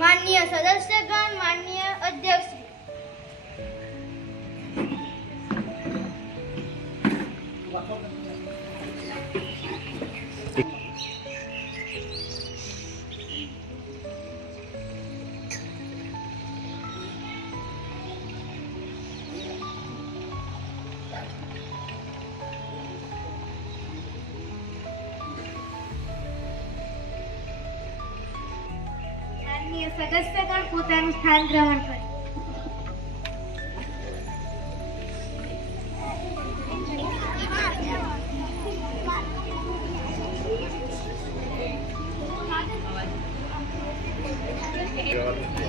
माननीय सदस्यगण, माननीय अध्यक्ष, सदस्यगण પોતાનું સ્થાન ગ્રહણ કરે.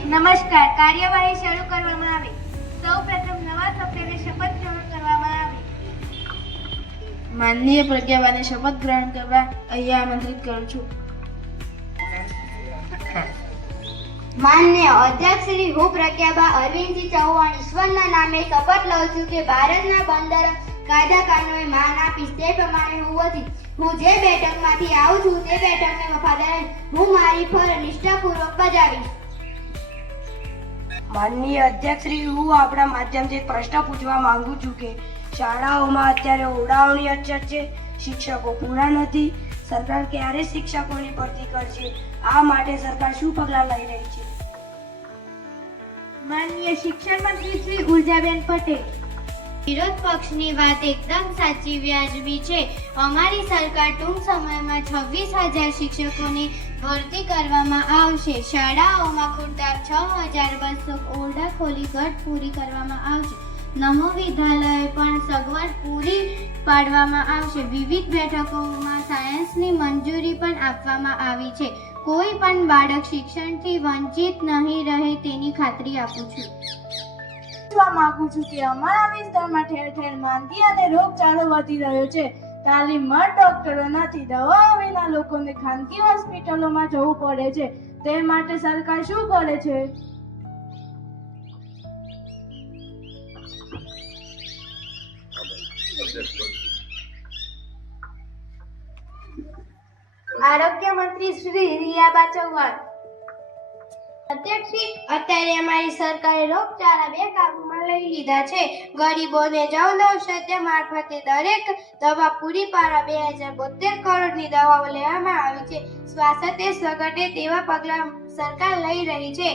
નમસ્કાર. કાર્યવાહી શરૂ કરવામાં આવે. સૌપ્રથમ નવા સભ્યને શપથ ગ્રહણ કરવામાં આવે. માનનીય પ્રજ્ઞાબાને શપથ ગ્રહણ કરવા અહીંયા આમંત્રિત કરું છું. માનનીય અધ્યક્ષ શ્રી, હું પ્રજ્ઞાબા અરવિંદજી ચૌહાણ ઈશ્વરના નામે શપથ લઉં છું કે ભારતના બંધારણ કાયદા કાનૂનને માન આપીશ. તે પ્રમાણે હું જે બેઠકમાંથી આવું છું તે બેઠકને વફાદારી હું મારી ફરજ નિષ્ઠાપૂર્વક બજાવીશ. માનનીય અધ્યક્ષ શ્રી, હું આપણા માધ્યમથી એક પ્રશ્ન પૂછવા માંગુ છું કે શાળાઓમાં અત્યારે ઓરડાઓની અછત છે, શિક્ષકો પૂરા નથી. સરકાર ક્યારે શિક્ષકોની ભરતી કરશે? આ માટે સરકાર શું પગલાં લઈ રહી છે? માનનીય શિક્ષણ મંત્રી શ્રી ઉર્જાબેન પટેલ, વિરોધ પક્ષની વાત એકદમ સાચી વ્યાજબી છે. અમારી સરકાર ટૂંક સમયમાં 26,000 શિક્ષકોની ભરતી કરવામાં આવશે. શાળાઓમાં ખૂટતા 6,200 ઓરડા ખોલી ઘટ પૂરી કરવામાં આવશે. નમો વિદ્યાલય પણ સગવડ પૂરી પાડવામાં આવશે. વિવિધ બેઠકોમાં સાયન્સની મંજૂરી પણ આપવામાં આવી છે. કોઈ પણ બાળક શિક્ષણથી વંચિત નહીં રહે તેની ખાતરી આપું છું. પૂછવા માંગુ છું કે અમારા વિસ્તારમાં ઠેર ઠેર માંદગી અને રોગચાળો વધી રહ્યો છે. તાલીમબદ્ધ ડોક્ટરો નથી. દવાઓ વિના લોકોને ખાનગી હોસ્પિટલોમાં જવું પડે છે. તે માટે સરકાર શું કરે છે? આરોગ્ય મંત્રી શ્રી રિયાબા ચૌહાણ, અધ્યક્ષ, અત્યારે અમારી સરકારે રોગચાળા બેકાબૂમાં લઈ લીધા છે. ગરીબોને જનઔષધિ મારફતે દરેક દવા પૂરી પાડવા 2072 કરોડની દવાઓ લેવામાં આવી છે. સ્વાસ્થ્ય સગટે તેવા પગલાં સરકાર લઈ રહી છે.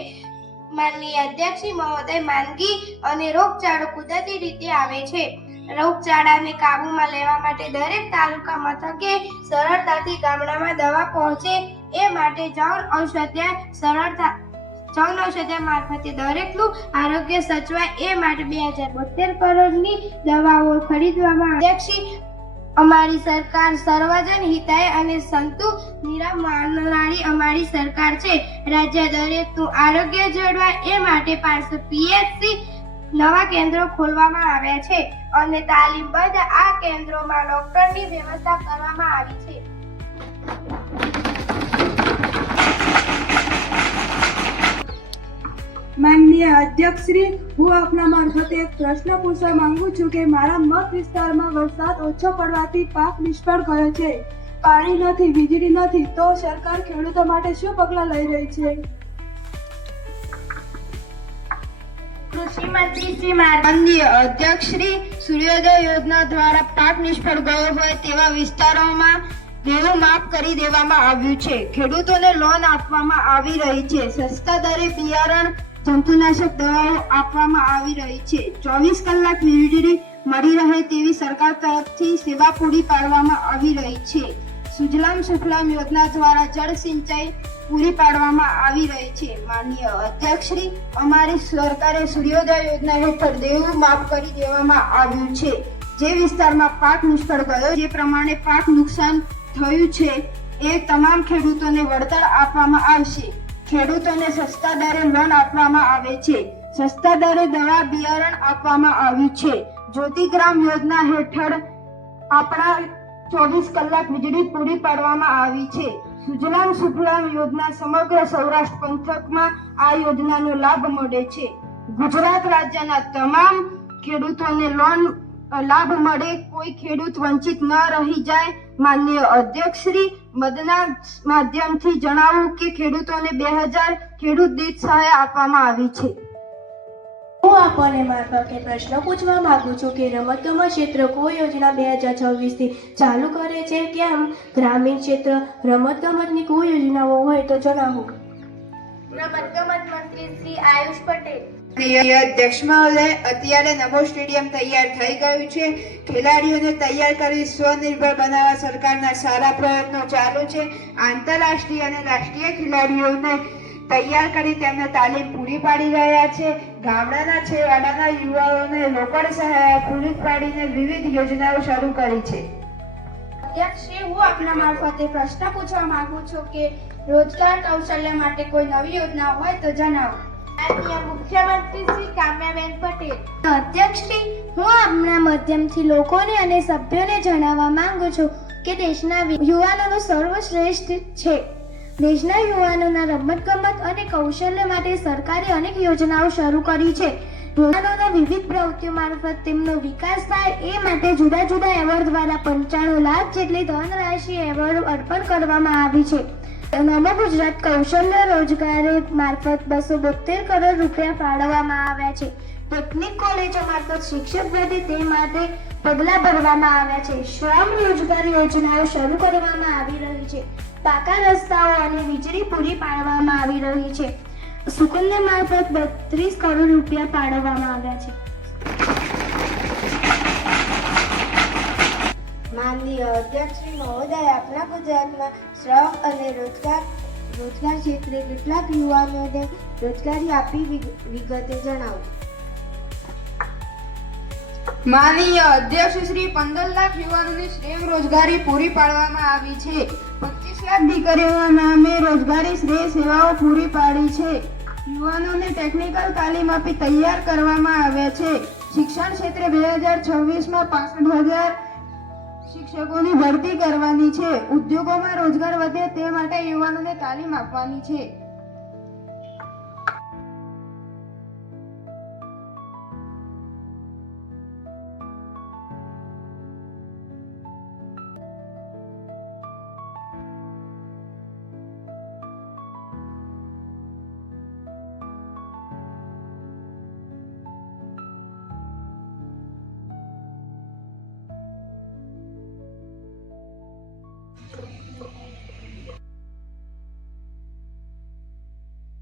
માનનીય અધ્યક્ષ મહોદય, માંદગી અને રોગચાળો કુદરતી રીતે આવે છે. રોગચાળાને કાબૂમાં લેવા માટે દરેક તાલુકા મથકે સરળતાથી ગામડામાં દવા પહોંચે એ માટે જન ઔષધિ મારફતે દરેકનું આરોગ્ય સચવાય એ માટે 2072 કરોડની દવાઓ ખરીદવામાં આવી. અમારી સરકાર સર્વજન હિતાય અને સંતુ નિરામયવાળી અમારી સરકાર છે. રાજ્ય દરેકનું આરોગ્ય જળવાય એ માટે 500 PHC નવા કેન્દ્રો ખોલવામાં આવ્યા છે અને તાલીમબદ્ધ આ કેન્દ્રોમાં ડોક્ટરની વ્યવસ્થા કરવામાં આવી છે. માનનીય અધ્યક્ષ શ્રી, હું આપના મારફતે એક પ્રશ્ન પૂછવા માંગુ છું કે મારા મત વિસ્તારમાં વરસાદ ઓછો પડવાથી પાક નિષ્ફળ ગયો છે. પાણી નથી, વીજળી નથી, તો સરકાર ખેડૂતો માટે શું પગલાં લઈ રહી છે? કૃષિ મંત્રી શ્રી, માનનીય અધ્યક્ષ શ્રી, સૂર્યોદય યોજના દ્વારા પાક નિષ્ફળ ગયો હોય તેવા વિસ્તારોમાં દેવું માફ કરી દેવામાં આવ્યું છે. ખેડૂતોને લોન આપવામાં આવી રહી છે. સસ્તા દરે બિયારણ, જંતુનાશક દવાઓ આપવામાં આવી રહી છે. 24 કલાક વીજળી મળી રહે તેવી સરકાર તરફથી સેવા પૂરી પાડવામાં આવી રહી છે. સુજલામ સુફલામ યોજના દ્વારા જળ સિંચાઈ પૂરી પાડવામાં આવી રહી છે. માનનીય અધ્યક્ષ શ્રી, અમારી સરકારે સૂર્યોદય યોજના હેઠળ દેવું માફ કરી દેવામાં આવ્યું છે. જે વિસ્તારમાં પાક નિષ્ફળ ગયો, જે પ્રમાણે પાક નુકસાન થયું છે એ તમામ ખેડૂતોને વળતર આપવામાં આવશે. ખેડૂતોને સસ્તા દરે લોન આપવામાં આવે છે. સસ્તા દરે દવા બિયારણ આપવામાં આવ્યું છે. જ્યોતિગ્રામ યોજના હેઠળ આપણા 24 કલાક વીજળી પૂરી પાડવામાં આવી છે. સુજલામ સુફલામ યોજના સમગ્ર સૌરાષ્ટ્ર પંથકમાં આ યોજનાનો લાભ મળે છે. ગુજરાત રાજ્યના તમામ ખેડૂતોને લોન લાભ મળે, કોઈ ખેડૂત વંચિત ન રહી જાય. માનનીય અધ્યક્ષ શ્રી, મતના માધ્યમથી જણાવું કે ખેડૂતોને 2000 ખેડૂત દીઠ સહાય આપવામાં આવી છે. હું આપને મારફતે પ્રશ્ન પૂછવા માંગુ છું કે રમતગમત ક્ષેત્ર કોઈ યોજના 2026 થી ચાલુ કરે છે? કેમ ગ્રામીણ ક્ષેત્ર રમતગમતની કોઈ યોજનાઓ હોય તો જણાવો. રમતગમત મંત્રી શ્રી આયુષ પટેલ. માનનીય અધ્યક્ષ મહોદય, અત્યારે નમો સ્ટેડિયમ તૈયાર થઈ ગયું છે. ખેલાડીઓને તૈયાર કરી સ્વનિર્ભર બનાવવા સરકારના સારા પ્રયત્નો ચાલુ છે. આંતરરાષ્ટ્રીય અને રાષ્ટ્રીય ખેલાડીઓને તૈયાર કરી તેમને તાલીમ પૂરી પાડી રહ્યા છે. ગામડાના છેવાડાના યુવાઓને રોકડ સહાય પૂરી પાડીને વિવિધ યોજનાઓ શરૂ કરી છે. અધ્યક્ષશ્રી, હું આપના મારફતે પ્રશ્ન પૂછવા માંગુ છું કે રોજગાર કૌશલ્ય માટે કોઈ નવી યોજના હોય તો જણાવો. માનનીય મુખ્યમંત્રી શ્રી કામ્યાબેન પટેલ. અધ્યક્ષશ્રી, હું આપના માધ્યમથી લોકોને અને સભ્યોને જણાવવા માંગુ છું કે દેશના યુવાનોનો સર્વશ્રેષ્ઠ છે. દેશના યુવાનોના રમતગમત અને કૌશલ્ય માટે સરકારે અનેક યોજનાઓ શરૂ કરી છે. યુવાનોના વિવિધ પ્રવૃત્તિઓ મારફત તેમનો વિકાસ થાય એ માટે જુદા જુદા એવોર્ડ દ્વારા 95 લાખ જેટલી ધનરાશિ એવોર્ડ અર્પણ કરવામાં આવી છે. નમો ગુજરાત કૌશલ્ય રોજગારી મારફત 272 કરોડ રૂપિયા ફાળવવામાં આવ્યા છે. ટેકનિક કોલેજો મારફત શિક્ષક વધે તે માટે પગલાં ભરવામાં આવ્યા છે. શ્રમ રોજગાર યોજનાઓ શરૂ કરવામાં આવી રહી છે. પાકા રસ્તાઓ અને વીજળી પૂરી પાડવામાં આવી રહી છે. સુકન્યા મારફત 32 કરોડ રૂપિયા ફાળવવામાં આવ્યા છે. માનનીય અધ્યક્ષશ્રી મહોદય, આપણા ગુજરાતમાં શ્રમ અને રોજગાર ક્ષેત્રે કેટલાક યુવાનોને રોજગારી આપી વિગતે જણાવો. માનનીય અધ્યક્ષ શ્રી, 15 લાખ યુવાનોને શ્રેય રોજગારી પૂરી પાડવામાં આવી છે. 25 લાખ દીકરીઓના નામે રોજગારી શ્રેય સેવાઓ પૂરી પાડી છે. યુવાનોને ટેકનિકલ તાલીમ આપી તૈયાર કરવામાં આવ્યા છે. શિક્ષણ ક્ષેત્રે 2026માં 65,000 શિક્ષકોની ભરતી કરવાની છે. ઉદ્યોગોમાં રોજગાર વધે તે માટે યુવાનોને તાલીમ આપવાની છે.